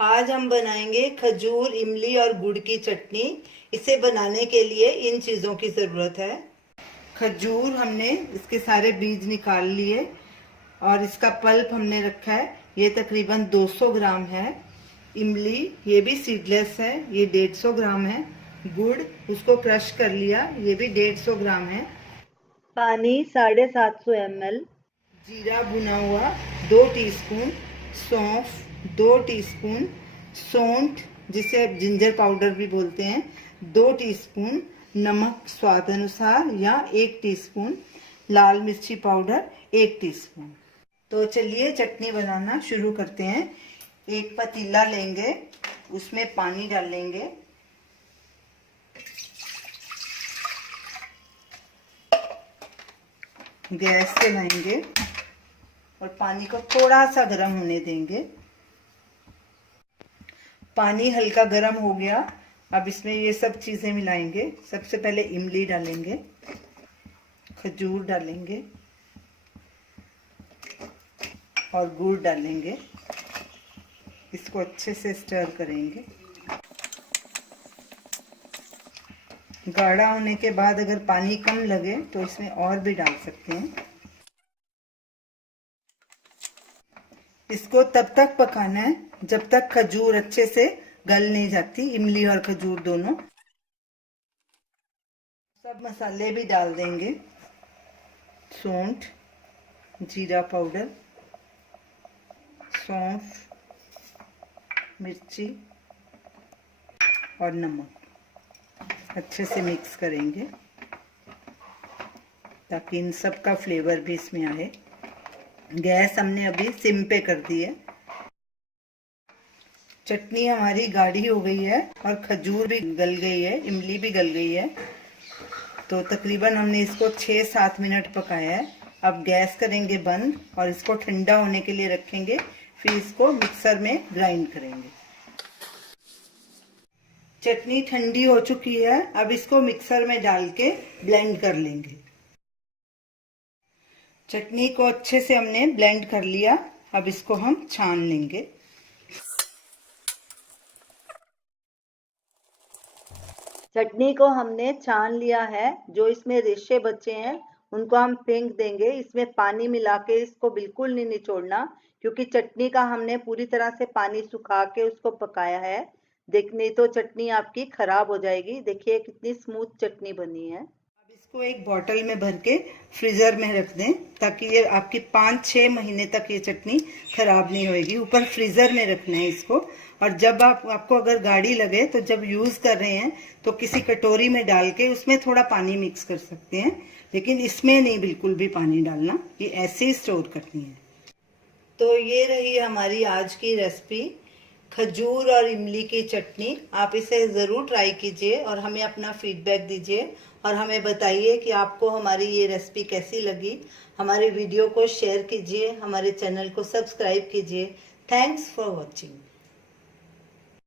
आज हम बनाएंगे खजूर, इमली और गुड़ की चटनी। इसे बनाने के लिए इन चीज़ों की ज़रूरत है। खजूर हमने इसके सारे बीज निकाल लिए और इसका पल्प हमने रखा है, ये तकरीबन 200 ग्राम है। इमली ये भी सीडलेस है, ये 150 ग्राम है। गुड़ उसको क्रश कर लिया, ये भी 150 ग्राम है। पानी 750 ml। जीरा भुना हुआ 2 टीस्पून। सौंफ 2 टीस्पून। सौंठ जिसे आप जिंजर पाउडर भी बोलते हैं 2 टीस्पून। नमक स्वाद अनुसार या 1 टीस्पून। लाल मिर्ची पाउडर 1 टीस्पून। तो चलिए चटनी बनाना शुरू करते हैं। एक पतीला लेंगे, उसमें पानी डालेंगे। गैस चलाएंगे और पानी को थोड़ा सा गर्म होने देंगे। पानी हल्का गर्म हो गया, अब इसमें ये सब चीज़ें मिलाएंगे। सबसे पहले इमली डालेंगे, खजूर डालेंगे और गुड़ डालेंगे। इसको अच्छे से स्टर करेंगे। गाढ़ा होने के बाद अगर पानी कम लगे तो इसमें और भी डाल सकते हैं। इसको तब तक पकाना है जब तक खजूर अच्छे से गल नहीं जाती, इमली और खजूर दोनों। सब मसाले भी डाल देंगे। सौंठ, जीरा पाउडर, सौंफ, मिर्ची और नमक। अच्छे से मिक्स करेंगे ताकि इन सब का फ्लेवर भी इसमें आए। गैस हमने अभी सिम पे कर दी है। चटनी हमारी गाढ़ी हो गई है और खजूर भी गल गई है, इमली भी गल गई है। तो तकरीबन हमने इसको 6-7 मिनट पकाया है। अब गैस करेंगे बंद और इसको ठंडा होने के लिए रखेंगे, फिर इसको मिक्सर में ग्राइंड करेंगे। चटनी ठंडी हो चुकी है, अब इसको मिक्सर में डाल के ब्लेंड कर लेंगे। चटनी को अच्छे से हमने ब्लेंड कर लिया, अब इसको हम छान लेंगे। चटनी को हमने छान लिया है। जो इसमें रेशे बचे हैं उनको हम फेंक देंगे। इसमें पानी मिला के इसको बिल्कुल नहीं निचोड़ना, क्योंकि चटनी का हमने पूरी तरह से पानी सुखा के उसको पकाया है। नहीं तो चटनी आपकी खराब हो जाएगी। देखिए कितनी स्मूथ चटनी बनी है। अब इसको एक बॉटल में भर के फ्रीजर में रख दें ताकि ये आपकी 5-6 महीने तक ये चटनी खराब नहीं होएगी। ऊपर फ्रीजर में रखना है इसको। और जब आपको अगर गाढ़ी लगे तो जब यूज कर रहे हैं तो किसी कटोरी में डाल के उसमें थोड़ा पानी मिक्स कर सकते हैं, लेकिन इसमें नहीं बिल्कुल भी पानी डालना, ये ऐसे ही स्टोर करनी है। तो ये रही हमारी आज की रेसिपी, खजूर और इमली की चटनी। आप इसे ज़रूर ट्राई कीजिए और हमें अपना फीडबैक दीजिए और हमें बताइए कि आपको हमारी ये रेसिपी कैसी लगी। हमारे वीडियो को शेयर कीजिए, हमारे चैनल को सब्सक्राइब कीजिए। Thanks for watching.